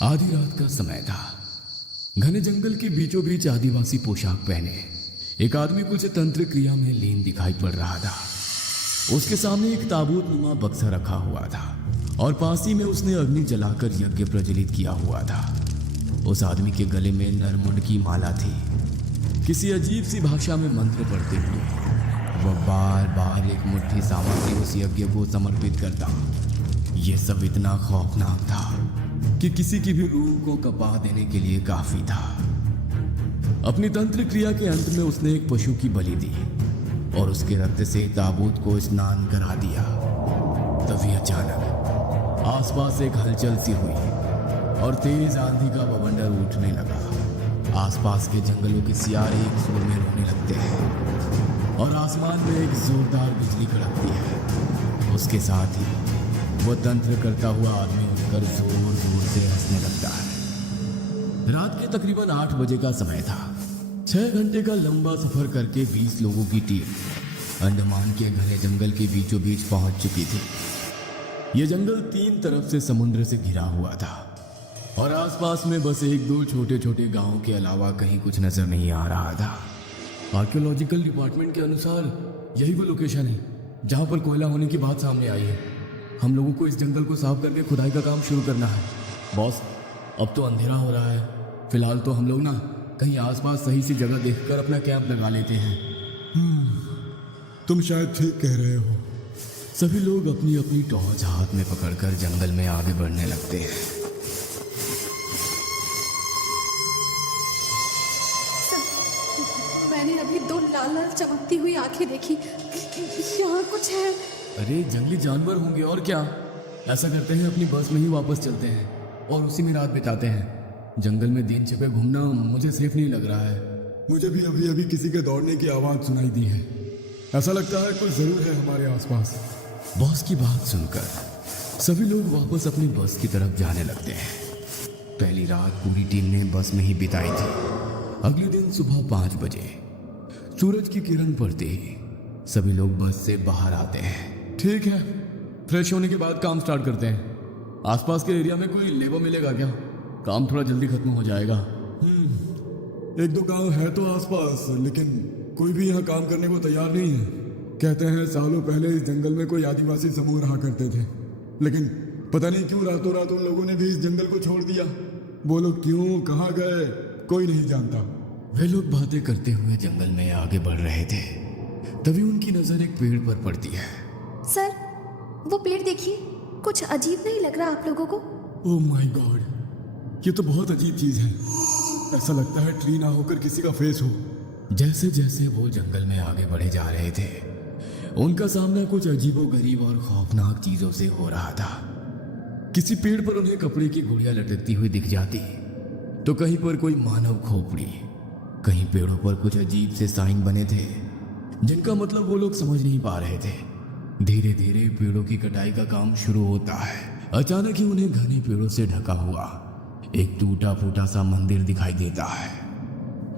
आधी रात का समय था। घने जंगल के बीचों बीच आदिवासी पोशाक पहने एक आदमी कुछ तंत्र क्रिया में लीन दिखाई पड़ रहा था। उसके सामने एक ताबूत नुमा बक्सा रखा हुआ था और पास ही में उसने अग्नि जलाकर यज्ञ प्रज्वलित किया हुआ था। उस आदमी के गले में नरमुंड की माला थी। किसी अजीब सी भाषा में मंत्र पढ़ते हुए वह बार बार एक मुट्ठी सामग्री उस यज्ञ को समर्पित करता। यह सब इतना खौफनाक था कि किसी की भी रूह को कपा देने के लिए काफी था। अपनी तंत्र क्रिया के अंत में उसने एक पशु की बलि दी और उसके रक्त से ताबूत को स्नान करा दिया। तभी अचानक आसपास एक हलचल सी हुई और तेज आंधी का बवंडर उठने लगा। आसपास के जंगलों के सियारे एक सुर में रोने लगते हैं और आसमान में एक जोरदार बिजली कड़कती है। उसके साथ ही वह तंत्र करता हुआ आदमी उठकर जोर जोर से हंसने लगता है। रात के तकरीबन 8 बजे का समय था। 6 घंटे का लंबा सफर करके 20 लोगों की टीम अंडमान के घने जंगल के बीचों बीच पहुंच चुकी थी। यह जंगल 3 तरफ से समुद्र से घिरा हुआ था और आसपास में बस 1-2 छोटे छोटे गांवों के अलावा कहीं कुछ नजर नहीं आ रहा था। आर्कियोलॉजिकल डिपार्टमेंट के अनुसार यही वो लोकेशन है जहां पर कोयला होने की बात सामने आई है। हम लोगों को इस जंगल को साफ करके खुदाई का काम शुरू करना है। बॉस, अब तो अंधेरा हो रहा है। फिलहाल तो हम लोग ना कहीं आसपास सही सी जगह देखकर अपना कैंप लगा लेते हैं। तुम शायद ठीक कह रहे हो। सभी लोग अपनी अपनी टॉर्च हाथ में पकड़कर जंगल में आगे बढ़ने लगते हैं। मैंने अभी 2 लाल लाल चमकती हुई आंखें देखी। यहाँ कुछ है। अरे जंगली जानवर होंगे और क्या। ऐसा करते हैं, अपनी बस में ही वापस चलते हैं और उसी में रात बिताते हैं। जंगल में दिन छिपे घूमना मुझे सेफ नहीं लग रहा है। मुझे भी अभी अभी किसी के दौड़ने की आवाज सुनाई दी है। ऐसा लगता है कोई जरूर है हमारे आसपास। बॉस की बात सुनकर सभी लोग वापस अपनी बस की तरफ जाने लगते हैं। पहली रात पूरी टीम ने बस में ही बिताई थी। अगले दिन सुबह 5 बजे सूरज की किरण पड़ते ही सभी लोग बस से बाहर आते हैं। ठीक है, फ्रेश होने के बाद काम स्टार्ट करते हैं। आसपास के एरिया में कोई लेबर मिलेगा क्या? काम थोड़ा जल्दी खत्म हो जाएगा। 1-2 गांव है तो आसपास, लेकिन कोई भी यहाँ काम करने को तैयार नहीं है। कहते हैं सालों पहले इस जंगल में कोई आदिवासी समूह रहा करते थे, लेकिन पता नहीं क्यों रातों रात उन लोगों ने भी इस जंगल को छोड़ दिया। वो लोग क्यों, कहाँ गए, कोई नहीं जानता। वे लोग बातें करते हुए जंगल में आगे बढ़ रहे थे। तभी उनकी नजर एक पेड़ पर पड़ती है। सर, वो पेड़ देखिए, कुछ अजीब नहीं लग रहा आप लोगों को? ओह माय गॉड, ये तो बहुत अजीब चीज है। ऐसा लगता है ट्री ना होकर किसी का फेस हो। जैसे जैसे वो जंगल में आगे बढ़े जा रहे थे, उनका सामना कुछ अजीबोगरीब और खौफनाक चीजों से हो रहा था। किसी पेड़ पर उन्हें कपड़े की गुड़िया लटकती हुई दिख जाती, तो कहीं पर कोई मानव खोपड़ी। कहीं पेड़ों पर कुछ अजीब से साइन बने थे जिनका मतलब वो लोग समझ नहीं पा रहे थे। धीरे धीरे पेड़ों की कटाई का काम शुरू होता है। अचानक ही उन्हें घने पेड़ों से ढका हुआ एक टूटा फूटा सा मंदिर दिखाई देता है।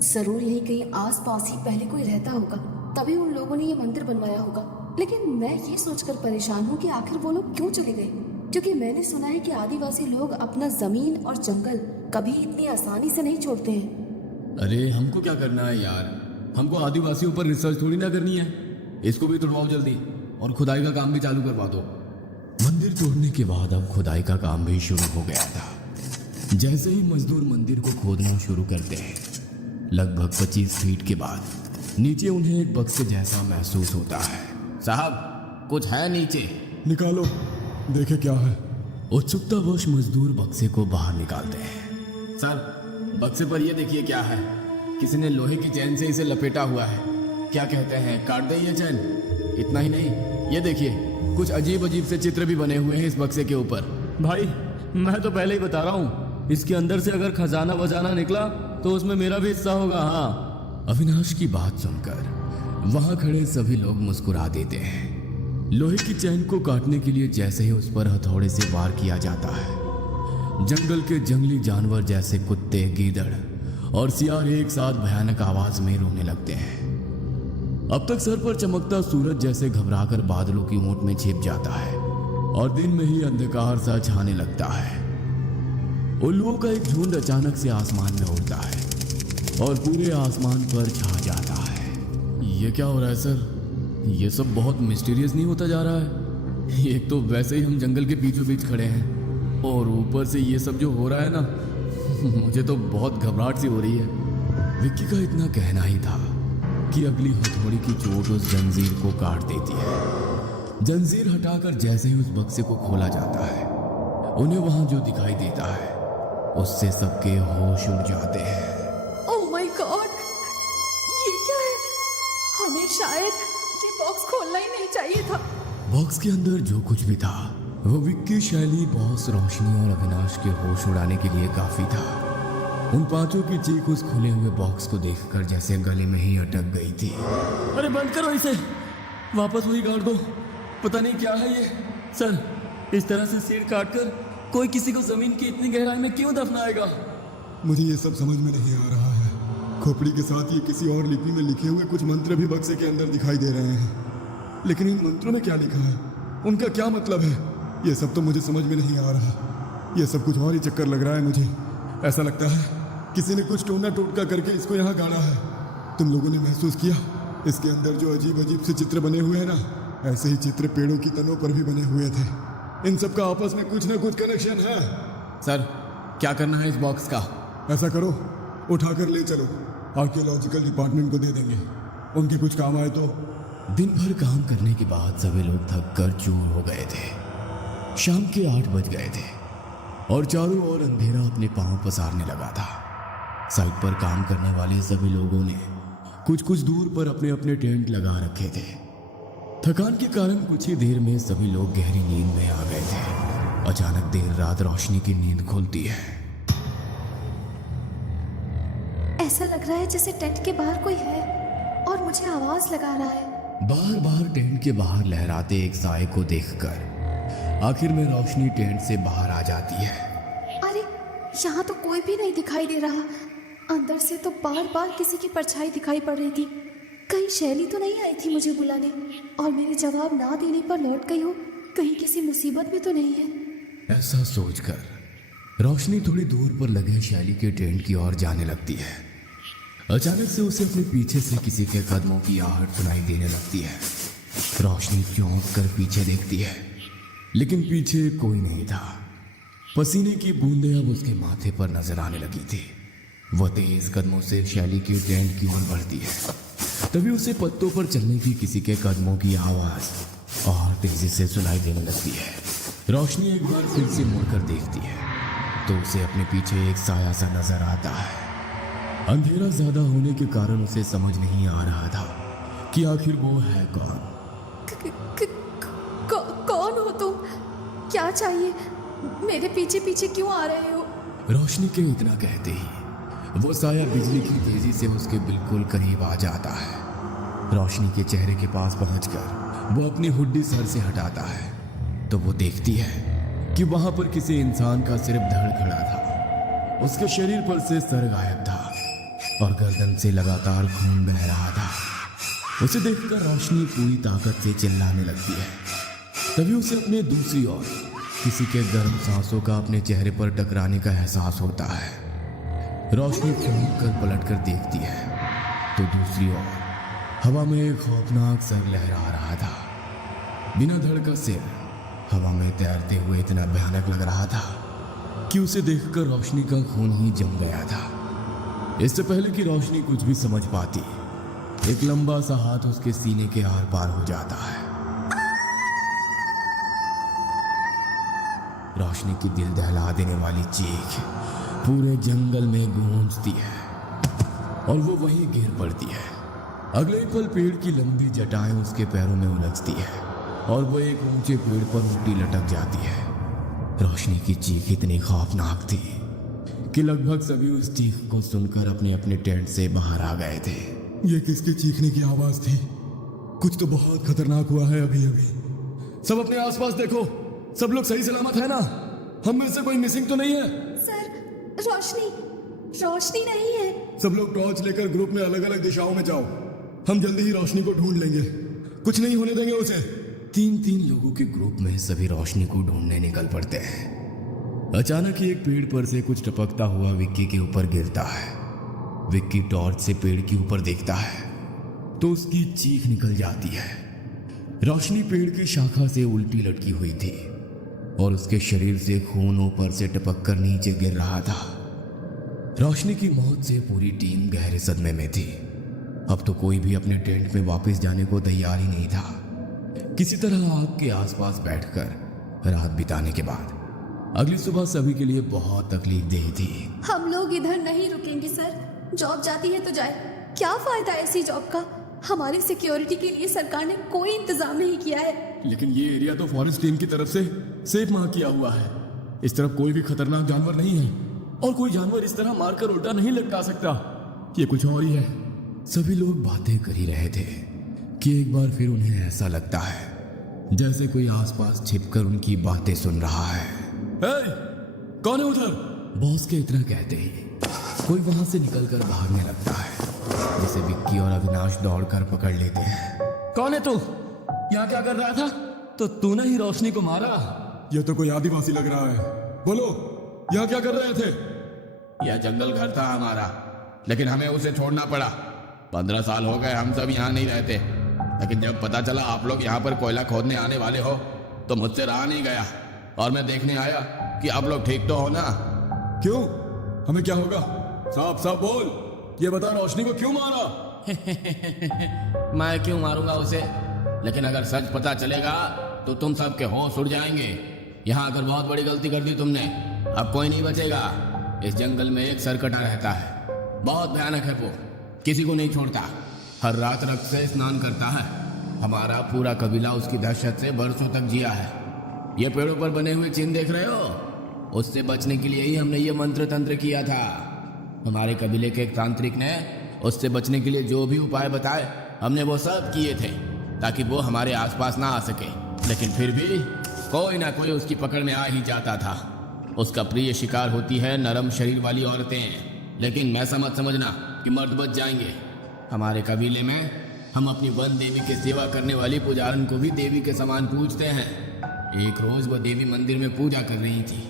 जरूर यही कहीं आसपास ही पहले कोई रहता होगा, तभी उन लोगों ने ये मंदिर बनवाया होगा। लेकिन मैं ये सोचकर परेशान हूँ कि आखिर वो लोग क्यों चले गए, क्योंकि मैंने सुना है कि आदिवासी लोग अपना जमीन और जंगल कभी इतनी आसानी से नहीं छोड़ते हैं। अरे हमको क्या करना है यार, हमको आदिवासियों पर रिसर्च थोड़ी ना करनी है। इसको भी तोड़वाओ जल्दी और खुदाई का काम भी चालू करवा दो। मंदिर तोड़ने के बाद अब खुदाई का काम भी शुरू हो गया था। जैसे ही मजदूर मंदिर को खोदना शुरू करते हैं, लगभग 25 फीट के बाद नीचे उन्हें एक बक्से जैसा महसूस होता है। साहब, कुछ है नीचे। निकालो, देखे क्या है। उत्सुकतावश मजदूर बक्से को बाहर निकालते हैं। सर, बक्से पर यह देखिए क्या है। किसी ने लोहे की चैन से इसे लपेटा हुआ है। क्या कहते हैं, काट दे ये चैन? इतना ही नहीं, ये देखिए कुछ अजीब अजीब से चित्र भी बने हुए हैं इस बक्से के ऊपर। भाई, मैं तो पहले ही बता रहा हूँ, इसके अंदर से अगर खजाना वजाना निकला तो उसमें मेरा भी हिस्सा होगा। हाँ। अविनाश की बात सुनकर वहां खड़े सभी लोग मुस्कुरा देते हैं। लोहे की चैन को काटने के लिए जैसे ही उस पर हथौड़े से वार किया जाता है, जंगल के जंगली जानवर जैसे कुत्ते, गीदड़ और सियार एक साथ भयानक आवाज में रोने लगते हैं। अब तक सर पर चमकता सूरज जैसे घबराकर बादलों की ओट में छिप जाता है और दिन में ही अंधकार सा छाने लगता है। उल्लुओं का एक झुंड अचानक से आसमान में उड़ता है और पूरे आसमान पर छा जाता है। ये क्या हो रहा है सर? ये सब बहुत मिस्टीरियस नहीं होता जा रहा है? एक तो वैसे ही हम जंगल के बीचों बीच खड़े हैं और ऊपर से ये सब जो हो रहा है ना, मुझे तो बहुत घबराहट सी हो रही है। विक्की का इतना कहना ही था कि अगली हथौड़ी की चोट उस जंजीर को काट देती है। जंजीर हटाकर जैसे ही उस बक्से को खोला जाता है, उन्हें वहां जो दिखाई देता है उससे सबके होश उड़ जाते हैं। ओह माय गॉड, ये क्या है? हमें शायद ये बॉक्स खोलना ही नहीं चाहिए था। बॉक्स के अंदर जो कुछ भी था वो विक्की, शैली, बॉस, रोशनी और अविनाश के होश उड़ाने के लिए काफी था। उन पांचों की चीख उस खुले हुए बॉक्स को देखकर जैसे गले में ही अटक गई थी। अरे बंद करो इसे, वापस वही गाड़ दो। पता नहीं क्या है ये सर, इस तरह से सिर काटकर कोई किसी को जमीन की इतनी गहराई में क्यों दफनाएगा? मुझे ये सब समझ में नहीं आ रहा है। खोपड़ी के साथ ये किसी और लिपि में लिखे हुए कुछ मंत्र भी बक्से के अंदर दिखाई दे रहे हैं, लेकिन इन मंत्रों में क्या लिखा है, उनका क्या मतलब है, ये सब तो मुझे समझ में नहीं आ रहा। ये सब कुछ और ही चक्कर लग रहा है मुझे। ऐसा लगता है किसी ने कुछ टोना टोटका करके इसको यहाँ गाड़ा है। तुम लोगों ने महसूस किया इसके अंदर जो अजीब अजीब से चित्र बने हुए हैं ना, ऐसे ही चित्र पेड़ों की तनों पर भी बने हुए थे। इन सब का आपस में कुछ ना कुछ कनेक्शन है। सर क्या करना है इस बॉक्स का? ऐसा करो, उठाकर ले चलो, आर्कियोलॉजिकल डिपार्टमेंट को दे देंगे, उनके कुछ काम आए तो। दिन भर काम करने के बाद सभी लोग थक कर चूर हो गए थे। शाम के 8 बज गए थे और चारों ओर अंधेरा अपने पांव पसारने लगा था। साइट पर काम करने वाले सभी लोगों ने कुछ कुछ दूर पर अपने अपने टेंट लगा रखे थे। थकान के कारण कुछ ही देर में सभी लोग गहरी नींद में आ गए थे। अचानक देर रात रोशनी की नींद खुलती है। ऐसा लग रहा है जैसे टेंट के बाहर कोई है और मुझे आवाज लगा रहा है। बार बार टेंट के बाहर लहराते एक साए को देखकर आखिर में रोशनी टेंट से बाहर आ जाती है। अरे यहाँ तो कोई भी नहीं दिखाई दे रहा। अंदर से तो बार बार किसी की परछाई दिखाई पड़ रही थी। कहीं शैली तो नहीं आई थी मुझे बुलाने और मेरे जवाब ना देने पर लौट गई हो? कहीं किसी मुसीबत भी तो नहीं है? ऐसा सोचकर रोशनी थोड़ी दूर पर लगे शैली के टेंट की ओर जाने लगती है। अचानक से उसे अपने पीछे से किसी के कदमों की आहट सुनाई देने लगती है। रोशनी चौंक कर पीछे देखती है, लेकिन पीछे कोई नहीं था। पसीने की बूंदें अब उसके माथे पर नजर आने लगी थी। वह तेज कदमों से शैली की टेंट की ओर बढ़ती है। तभी उसे पत्तों पर चलने की किसी के कदमों की आवाज और तेजी से सुनाई देने लगती है। रोशनी एक बार फिर से मुड़कर देखती है तो उसे अपने पीछे एक साया सा नजर आता है। अंधेरा ज्यादा होने के कारण उसे समझ नहीं आ रहा था कि आखिर वो है कौन। कौन हो तुम? क्या चाहिए? मेरे पीछे पीछे क्यों आ रहे हो? रोशनी के इतना कहते ही वो साया बिजली की तेजी से उसके बिल्कुल करीब आ जाता है। रोशनी के चेहरे के पास पहुंचकर वो अपनी हुड्डी सर से हटाता है तो वो देखती है कि वहां पर किसी इंसान का सिर्फ धड़ खड़ा था। उसके शरीर पर से सर गायब था और गर्दन से लगातार खून बह रहा था। उसे देखकर रोशनी पूरी ताकत से चिल्लाने लगती है। तभी उसे अपने दूसरी ओर किसी के गर्म सांसों का अपने चेहरे पर टकराने का एहसास होता है। रोशनी चौंक कर पलट कर देखती है तो दूसरी ओर हवा में एक खौफनाक सर लहरा रहा था। बिना धड़ का सिर हवा में तैरते हुए इतना भयानक लग रहा था कि उसे देखकर रोशनी का खून ही जम गया था। इससे पहले कि रोशनी कुछ भी समझ पाती, एक लंबा सा हाथ उसके सीने के आर पार हो जाता है। रोशनी की दिल दहला देने वाली चीख पूरे जंगल में गूंजती है और वो वहीं गिर पड़ती है। अगले ही पल पेड़ की लंबी जटाएं उसके पैरों में उलझती है और वो एक ऊंचे पेड़ पर उल्टी लटक जाती है। रोशनी की चीख इतनी खौफनाक थी कि लगभग सभी उस चीख को सुनकर अपने अपने टेंट से बाहर आ गए थे। ये किसके चीखने की आवाज थी? कुछ तो बहुत खतरनाक हुआ है अभी अभी। सब अपने आसपास देखो, सब लोग सही सलामत है ना? हम में से कोई मिसिंग तो नहीं है? सर, रोशनी नहीं है। सब लोग टॉर्च लेकर ग्रुप में अलग अलग दिशाओं में जाओ। हम जल्दी ही रोशनी को ढूंढ लेंगे, कुछ नहीं होने देंगे उसे। 3-3 लोगों के ग्रुप में सभी रोशनी को ढूंढने निकल पड़ते हैं। अचानक ही एक पेड़ पर से कुछ टपकता हुआ विक्की के ऊपर गिरता है। विक्की टॉर्च से पेड़ के ऊपर देखता है तो उसकी चीख निकल जाती है। रोशनी पेड़ की शाखा से उल्टी लटकी हुई थी और उसके शरीर से खून ऊपर से टपक कर नीचे गिर रहा था। रोशनी की मौत से पूरी टीम गहरे सदमे में थी। अब तो कोई भी अपने टेंट में वापस जाने को तैयार ही नहीं था। किसी तरह आग के आसपास बैठकर रात बिताने के बाद अगली सुबह सभी के लिए बहुत तकलीफदेह थी। हम लोग इधर नहीं रुकेंगे सर। जॉब जाती है तो जाए, क्या फायदा ऐसी जॉब का। हमारी सिक्योरिटी के लिए सरकार ने कोई इंतजाम नहीं किया है। लेकिन ये एरिया तो फॉरेस्ट टीम की तरफ से सेफ मार्क किया हुआ है। इस तरफ कोई भी खतरनाक जानवर नहीं है और कोई जानवर इस तरह मारकर उल्टा नहीं लटका सकता। ये कुछ और ही है। सभी लोग बातें कर ही रहे थे कि एक बार फिर उन्हें ऐसा लगता है जैसे कोई आसपास छिपकर उनकी बातें सुन रहा है। कौन है उधर? बॉस के इतना कहते ही कोई वहां से निकलकर भागने लगता है, जिसे विक्की और अविनाश दौड़कर पकड़ लेते हैं। कौन है तू? यहाँ क्या कर रहा था? तो तूने ही रोशनी को मारा? ये तो कोई आदिवासी लग रहा है। बोलो, यहाँ क्या कर रहे थे? यह जंगल घर था हमारा, लेकिन हमें उसे छोड़ना पड़ा। 15 साल हो गए हम सब यहाँ नहीं रहते, लेकिन जब पता चला आप लोग यहाँ पर कोयला खोदने आने वाले हो तो मुझसे रहा नहीं गया और मैं देखने आया कि आप लोग ठीक तो हो ना। क्यों? हमें क्या होगा? साफ साफ बोल, ये बता, रोशनी को क्यों मारा? मैं क्यों मारूंगा उसे? लेकिन अगर सच पता चलेगा तो तुम सबके होश उड़ जाएंगे। यहाँ आकर बहुत बड़ी गलती कर दी तुमने। अब कोई नहीं बचेगा। इस जंगल में एक सरकटा रहता है, बहुत भयानक है वो, किसी को नहीं छोड़ता। हर रात रक्त से स्नान करता है। हमारा पूरा कबीला उसकी दहशत से बरसों तक जिया है। ये पेड़ों पर बने हुए चिन्ह देख रहे हो? उससे बचने के लिए ही हमने ये मंत्र तंत्र किया था। हमारे कबीले के एक तांत्रिक ने उससे बचने के लिए जो भी उपाय बताए हमने वो सब किए थे ताकि वो हमारे आसपास ना आ सके। लेकिन फिर भी कोई ना कोई उसकी पकड़ में आ ही जाता था। उसका प्रिय शिकार होती है नरम शरीर वाली औरतें, लेकिन मैं समझना कि मर्द बच जाएंगे। हमारे कबीले में हम अपनी वन देवी की सेवा करने वाली पुजारन को भी देवी के समान पूजते हैं। एक रोज वह देवी मंदिर में पूजा कर रही थी।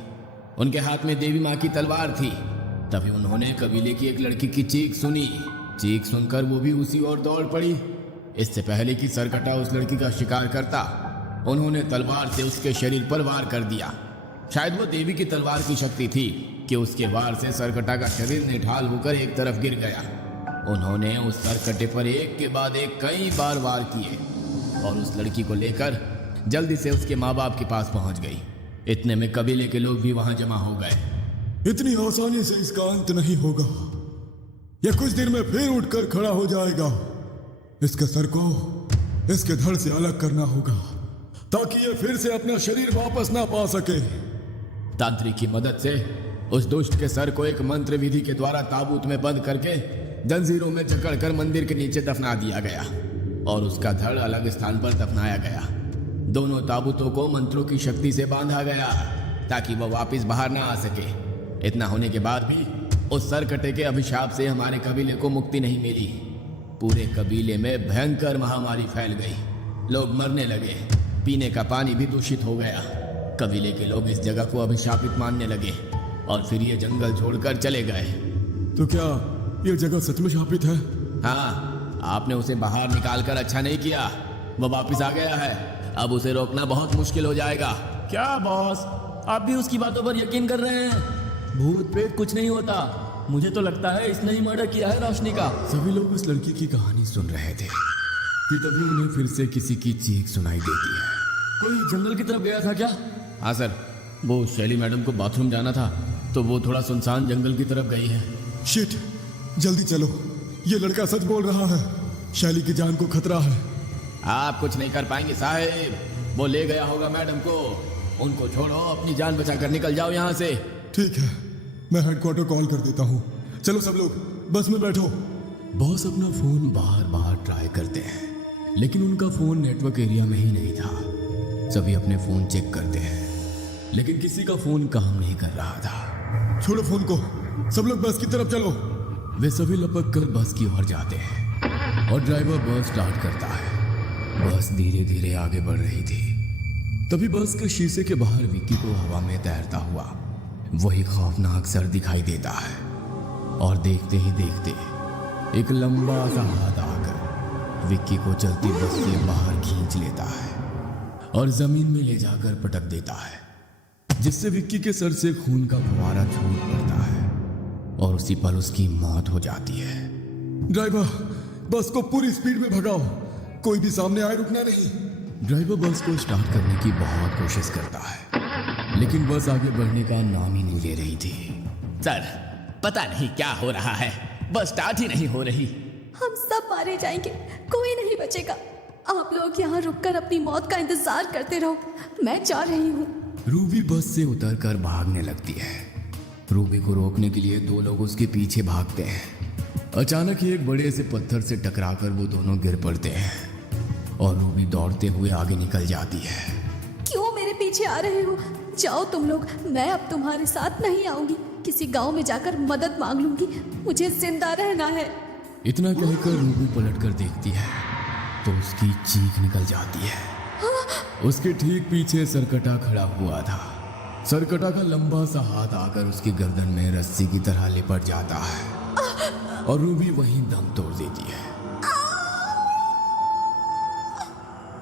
उनके हाथ में देवी माँ की तलवार थी। तभी उन्होंने कबीले की एक लड़की की चीख सुनी। चीख सुनकर वो भी उसी ओर दौड़ पड़ी। इससे पहले कि सरकटा उस लड़की का शिकार करता, उन्होंने तलवार से उसके शरीर पर वार कर दिया। शायद वो देवी की तलवार की शक्ति थी कि उसके वार से सरकटा का शरीर निढाल होकर एक तरफ गिर गया। उन्होंने उस सरकटे पर एक के बाद एक कई बार वार किए और उस लड़की को लेकर जल्दी से उसके माँ बाप के पास पहुंच गई। इतने में कबीले के लोग भी वहां जमा हो गए। इतनी आसानी से इसका अंत नहीं होगा। यह कुछ देर में फिर उठकर खड़ा हो जाएगा। इसके सर को इसके धड़ से अलग करना होगा ताकि यह फिर से अपना शरीर वापस ना पा सके। तांत्रिक की मदद से उस दुष्ट के सर को एक मंत्र विधि के द्वारा ताबूत में बंद करके जंजीरों में जकड़कर मंदिर के नीचे दफना दिया गया और उसका धड़ अलग स्थान पर दफनाया गया। दोनों ताबूतों को मंत्रों की शक्ति से बांधा गया ताकि वह वापस बाहर ना आ सके। इतना होने के बाद भी उस सरकटे के अभिशाप से हमारे कबीले को मुक्ति नहीं मिली। पूरे कबीले में भयंकर महामारी फैल गई। लोग मरने लगे। पीने का पानी भी दूषित हो गया। कबीले के लोग इस जगह को अभिशापित मानने लगे और फिर ये जंगल छोड़कर चले गए। तो क्या यह जगह सच में शापित है? हाँ, आपने उसे बाहर निकालकर अच्छा नहीं किया। वो वापस आ गया है। अब उसे रोकना बहुत मुश्किल हो जाएगा। क्या बॉस, आप भी उसकी बातों पर यकीन कर रहे हैं? भूत प्रेत कुछ नहीं होता। मुझे तो लगता है इसने ही मर्डर किया है रोशनी का। सभी लोग उस लड़की की कहानी सुन रहे थे कि तभी उन्हें फिर से किसी की चीख सुनाई देती है। कोई जंगल की तरफ गया था क्या? हाँ सर, वो शैली मैडम को बाथरूम जाना था तो वो थोड़ा सुनसान जंगल की तरफ गई है। शिट, जल्दी चलो। ये लड़का सच बोल रहा है। शैली की जान को खतरा है। आप कुछ नहीं कर पाएंगे साहब। वो ले गया होगा मैडम को। उनको छोड़ो, अपनी जान बचाकर निकल जाओ यहाँ से। ठीक है, मैं हेडक्वार्टर कॉल कर देता हूँ। चलो सब लोग बस में बैठो। बॉस अपना फोन बार बार ट्राई करते हैं, लेकिन उनका फोन नेटवर्क एरिया में ही नहीं था। सभी अपने फोन चेक करते हैं, लेकिन किसी का फोन काम नहीं कर रहा था। छोड़ो फोन को, सब लोग बस की तरफ चलो। वे सभी लपक कर बस की ओर जाते हैं और ड्राइवर बस स्टार्ट करता है। बस धीरे धीरे आगे बढ़ रही थी। तभी बस के शीशे के बाहर विक्की को हवा में तैरता हुआ वही खौफनाक सर दिखाई देता है और देखते ही देखते एक लंबा सा हाथ आकर विक्की को चलती बस से बाहर खींच लेता है और जमीन में ले जाकर पटक देता है, जिससे विक्की के सर से खून का फुवारा छूट पड़ता है और उसी पल उसकी मौत हो जाती है। ड्राइवर, बस को पूरी स्पीड में भगाओ, कोई भी सामने आए रुकना नहीं। ड्राइवर बस को स्टार्ट करने की बहुत कोशिश करता है, लेकिन बस आगे बढ़ने का नाम ही नहीं ले रही थी। सर, पता नहीं क्या हो रहा है, बस स्टार्ट ही नहीं हो रही। हम सब मारे जाएंगे, कोई नहीं बचेगा। आप लोग यहाँ रुककर अपनी मौत का इंतजार करते रहो, मैं जा रही हूँ। रूबी बस से उतरकर भागने लगती है। रूबी को रोकने के लिए दो लोग उसके पीछे भागते हैं। अचानक ही एक बड़े से पत्थर से टकराकर वो दोनों गिर पड़ते हैं और रूबी दौड़ते हुए आगे निकल जाती है। क्यों मेरे पीछे आ रहे हो? जाओ तुम लोग, मैं अब तुम्हारे साथ नहीं आऊंगी। किसी गांव में जाकर मदद मांग लूंगी, मुझे जिंदा रहना है। इतना कहकर रूबी पलटकर देखती है तो उसकी चीख निकल जाती है। उसके ठीक पीछे सरकटा खड़ा हुआ था। सरकटा का लंबा सा हाथ आकर उसकी गर्दन में रस्सी की तरह लिपट जाता है और रूबी वहीं दम तोड़ देती है।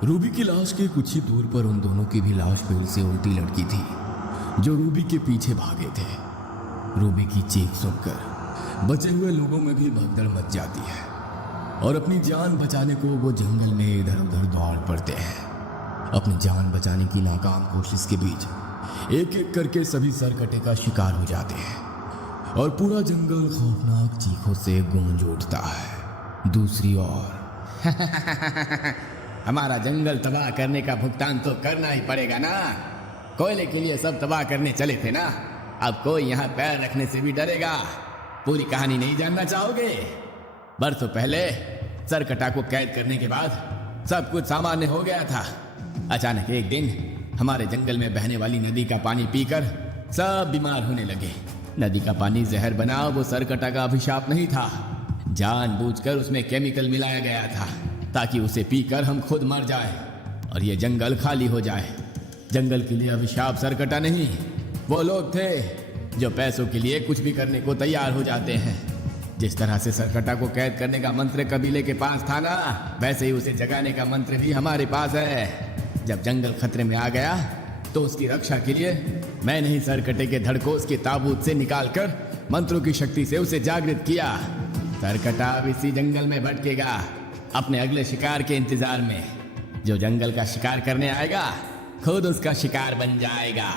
रूबी की लाश के कुछ ही दूर पर उन दोनों की भी लाश पेड़ से उल्टी लटकी थी, जो रूबी के पीछे भागे थे। रूबी की चीख सुनकर बचे हुए लोगों में भी भगदड़ मच जाती है और अपनी जान बचाने को वो जंगल में इधर उधर दौड़ पड़ते हैं। अपनी जान बचाने की नाकाम कोशिश के बीच एक एक करके सभी सरकटे का शिकार हो जाते हैं और पूरा जंगल खौफनाक चीखों से गूंज उठता है। दूसरी ओर हमारा जंगल तबाह करने का भुगतान तो करना ही पड़ेगा ना। कोयले के लिए सब तबाह करने चले थे ना, अब कोई यहाँ पैर रखने से भी डरेगा। पूरी कहानी नहीं जानना चाहोगे? बरसों पहले सरकटा को कैद करने के बाद सब कुछ सामान्य हो गया था। अचानक एक दिन हमारे जंगल में बहने वाली नदी का पानी पीकर सब बीमार होने लगे। नदी का पानी जहर बना वो सरकटा का अभिशाप नहीं था, जानबूझकर उसमें केमिकल मिलाया गया था ताकि उसे पीकर हम खुद मर जाए और ये जंगल खाली हो जाए। जंगल के लिए अभिशाप सरकटा नहीं, वो लोग थे जो पैसों के लिए कुछ भी करने को तैयार हो जाते हैं। जिस तरह से सरकटा को कैद करने का मंत्र कबीले के पास था ना, वैसे ही उसे जगाने का मंत्र भी हमारे पास है। जब जंगल खतरे में आ गया तो उसकी रक्षा के लिए मैंने ही सरकटे के धड़ को उसके ताबूत से निकालकर मंत्रों की शक्ति से उसे जागृत किया। सरकटा अब इसी जंगल में भटकेगा अपने अगले शिकार के इंतजार में। जो जंगल का शिकार करने आएगा खुद उसका शिकार बन जाएगा।